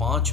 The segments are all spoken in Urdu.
5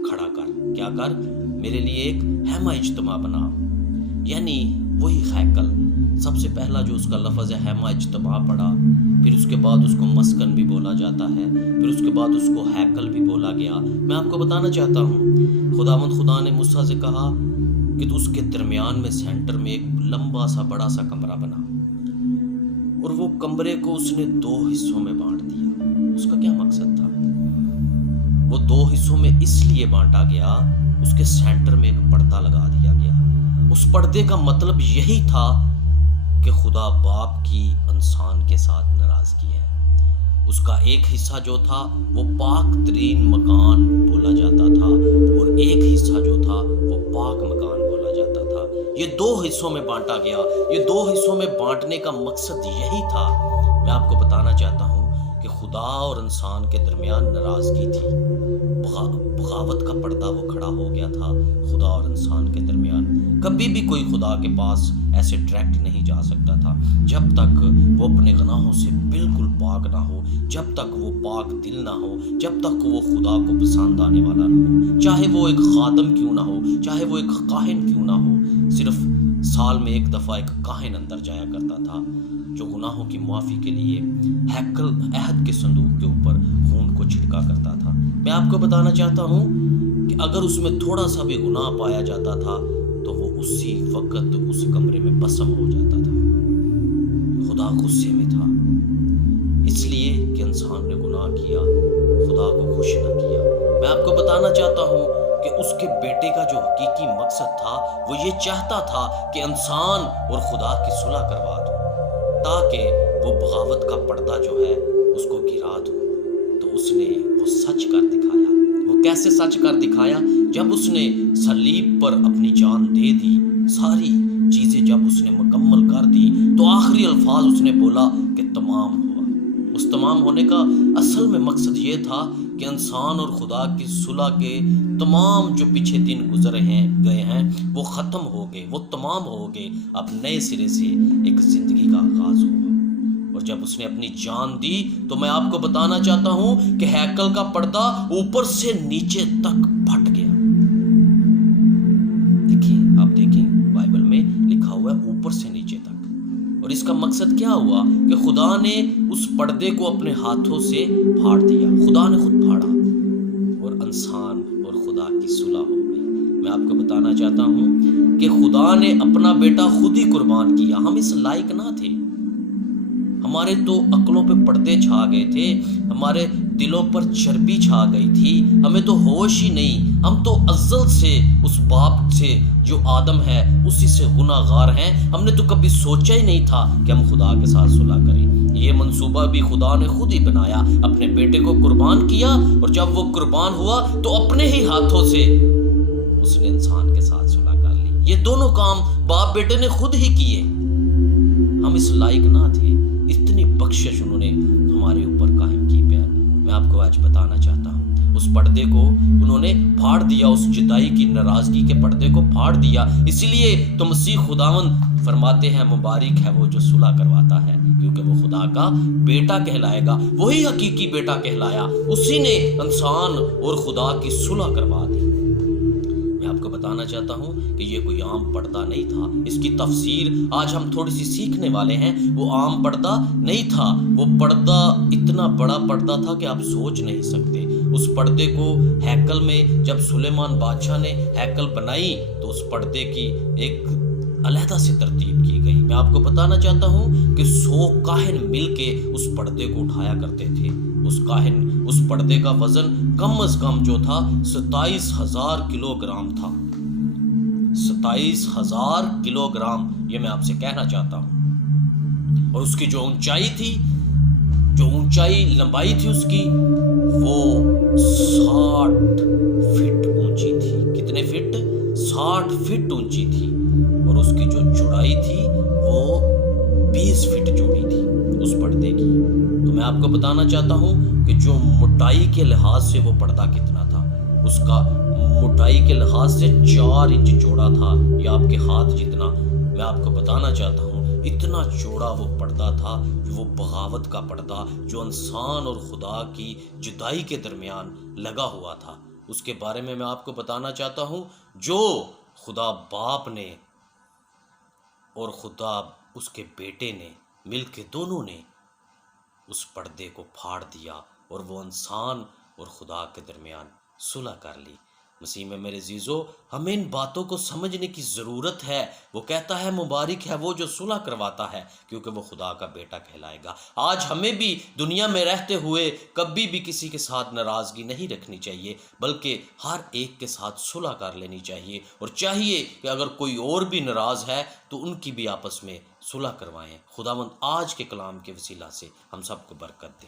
کھڑا کر، کیا کر، میرے لیے ایک خیمہ اجتماع بنا، یعنی وہی ہیکل۔ سب سے پہلا جو اس کا لفظ ہے خیمہ اجتماع پڑا، پھر اس کے بعد اس کو مسکن بھی بولا جاتا ہے، پھر اس کے بعد اس کو ہیکل بھی بولا گیا۔ میں آپ کو بتانا چاہتا ہوں، خداوند خدا نے موسیٰ سے کہا کہ تو اس کے درمیان میں سینٹر میں ایک لمبا سا بڑا سا کمرہ بنا، اور وہ کمرے کو اس نے 2 حصوں میں بانٹ دیا۔ اس کا کیا مقصد تھا؟ وہ 2 حصوں میں اس لیے بانٹا گیا، اس کے سینٹر میں ایک پردہ لگا دیا گیا۔ اس پردے کا مطلب یہی تھا کہ خدا باپ کی انسان کے ساتھ ناراضگی ہے۔ اس کا ایک حصہ جو تھا وہ پاک ترین مکان بولا جاتا تھا، اور ایک حصہ جو تھا وہ پاک مکان بولا جاتا تھا۔ یہ 2 حصوں میں بانٹا گیا۔ یہ 2 حصوں میں بانٹنے کا مقصد یہی تھا۔ میں آپ کو بتانا چاہتا ہوں کہ خدا اور انسان کے درمیان ناراضگی تھی، بغاوت کا پردہ وہ کھڑا ہو گیا تھا خدا اور انسان کے درمیان۔ کبھی بھی کوئی خدا کے پاس ایسے ڈائریکٹ نہیں جا سکتا تھا جب تک وہ اپنے گناہوں سے بالکل پاک نہ ہو، جب تک وہ پاک دل نہ ہو، جب تک وہ خدا کو پسند آنے والا نہ ہو، چاہے وہ ایک خادم کیوں نہ ہو، چاہے وہ ایک کاہن کیوں نہ ہو۔ صرف سال میں ایک دفعہ ایک کاہن اندر جایا کرتا تھا جو گناہوں کی معافی کے لیے ہیکل عہد کے صندوق کے اوپر خون کو چھڑکا کرتا تھا۔ میں آپ کو بتانا چاہتا ہوں کہ اگر اس میں تھوڑا سا بھی گناہ پایا جاتا تھا تو وہ اسی وقت اس کمرے میں بسم ہو جاتا تھا۔ خدا غصے میں تھا، اس لیے کہ انسان نے گناہ کیا، خدا کو خوش نہ کیا۔ میں آپ کو بتانا چاہتا ہوں کہ اس کے بیٹے کا جو حقیقی مقصد تھا وہ یہ چاہتا تھا کہ انسان اور خدا کی صلح کروا دو، تاکہ وہ بغاوت کا پردہ جو ہے اس کو گرا دو۔ تو اس نے وہ سچ کر دکھایا۔ وہ کیسے سچ کر دکھایا؟ جب اس نے صلیب پر اپنی جان دے دی، ساری چیزیں جب اس نے مکمل کر دی، تو آخری الفاظ اس نے بولا کہ تمام ہوا۔ اس تمام ہونے کا اصل میں مقصد یہ تھا کہ انسان اور خدا کی صلح کے تمام جو پیچھے دن گزرے گئے ہیں وہ ختم ہو گئے، وہ تمام ہو گئے۔ اب نئے سرے سے ایک زندگی کا آغاز ہوا۔ اور جب اس نے اپنی جان دی تو میں آپ کو بتانا چاہتا ہوں کہ ہیکل کا پردہ اوپر سے نیچے تک پھٹ گیا۔ دیکھیں، آپ دیکھیں بائبل میں لکھا ہوا ہے اوپر سے نیچے تک۔ اور اس کا مقصد کیا ہوا کہ خدا نے اس پردے کو اپنے ہاتھوں سے پھاڑ دیا، خدا نے خود پھاڑا، اور انسان اور خدا کی صلح ہو گئی۔ میں آپ کو بتانا چاہتا ہوں کہ خدا نے اپنا بیٹا خود ہی قربان کیا۔ ہم اس لائق نہ تھے، ہمارے تو عقلوں پہ پردے چھا گئے تھے، ہمارے دلوں پر چربی چھا گئی تھی، ہمیں تو ہوش ہی نہیں۔ ہم تو ازل سے اس باپ سے جو آدم ہے اسی سے گناہ گار ہیں۔ ہم نے تو کبھی سوچا ہی نہیں تھا کہ ہم خدا کے ساتھ صلح کریں۔ یہ منصوبہ بھی خدا نے خود ہی بنایا، اپنے بیٹے کو قربان کیا، اور جب وہ قربان ہوا تو اپنے ہی ہاتھوں سے اس نے انسان کے ساتھ صلح کر لی۔ یہ دونوں کام باپ بیٹے نے خود ہی کیے۔ ہم اس لائق نہ تھے، اتنی بخشش انہوں نے ہمارے اوپر قائم کی۔ میں آپ کو آج بتانا چاہتا ہوں، اس پردے کو انہوں نے پھاڑ دیا، اس جدائی کی ناراضگی کے پردے کو پھاڑ دیا۔ اسی لیے تو مسیح خداوند فرماتے ہیں مبارک ہے وہ جو صلح کرواتا ہے، کیونکہ وہ خدا کا بیٹا کہلائے گا۔ وہی حقیقی بیٹا کہلایا، اسی نے انسان اور خدا کی صلح کروا دی۔ میں آپ کو بتانا چاہتا ہوں کہ یہ کوئی عام پردہ نہیں تھا۔ اس کی تفسیر آج ہم تھوڑی سی سیکھنے والے ہیں۔ وہ عام پردہ نہیں تھا، وہ پردہ اتنا بڑا پردہ تھا کہ آپ سوچ نہیں سکتے۔ اس پردے کو ہیکل میں جب سلیمان بادشاہ نے ہیکل بنائی تو اس پردے کی ایک علیحدہ سے ترتیب کی گئی۔ میں آپ کو بتانا چاہتا ہوں کہ 100 کاہن مل کے اس پردے کو اٹھایا کرتے تھے۔ اس پردے کا وزن کم از کم جو تھا 27,000 کلو گرام تھا۔ 27,000 کلو گرام، یہ میں آپ سے کہنا چاہتا ہوں۔ اور اس کی جو اونچائی تھی، لمبائی تھی اس کی، وہ 60 فٹ اونچی تھی۔ کتنے فٹ؟ 60 فٹ اونچی تھی۔ اور اس کی جو چوڑائی تھی وہ 20 فٹ چوڑی تھی اس پردے کی۔ تو میں آپ کو بتانا چاہتا ہوں کہ جو موٹائی کے لحاظ سے وہ پردہ کتنا تھا، اس کا موٹائی کے لحاظ سے 4 انچ چوڑا تھا، یا آپ کے ہاتھ جتنا۔ میں آپ کو بتانا چاہتا ہوں اتنا چوڑا وہ پردہ تھا، وہ بغاوت کا پردہ جو انسان اور خدا کی جدائی کے درمیان لگا ہوا تھا۔ اس کے بارے میں آپ کو بتانا چاہتا ہوں، جو خدا باپ نے اور خدا اس کے بیٹے نے مل کے دونوں نے اس پردے کو پھاڑ دیا اور وہ انسان اور خدا کے درمیان صلح کر لی۔ مسیح میں میرے عزیزو، ہمیں ان باتوں کو سمجھنے کی ضرورت ہے۔ وہ کہتا ہے مبارک ہے وہ جو صلح کرواتا ہے، کیونکہ وہ خدا کا بیٹا کہلائے گا۔ آج ہمیں بھی دنیا میں رہتے ہوئے کبھی بھی کسی کے ساتھ ناراضگی نہیں رکھنی چاہیے، بلکہ ہر ایک کے ساتھ صلح کر لینی چاہیے، اور چاہیے کہ اگر کوئی اور بھی ناراض ہے تو ان کی بھی آپس میں صلح کروائیں۔ خداوند آج کے کلام کے وسیلہ سے ہم سب کو برکت دے۔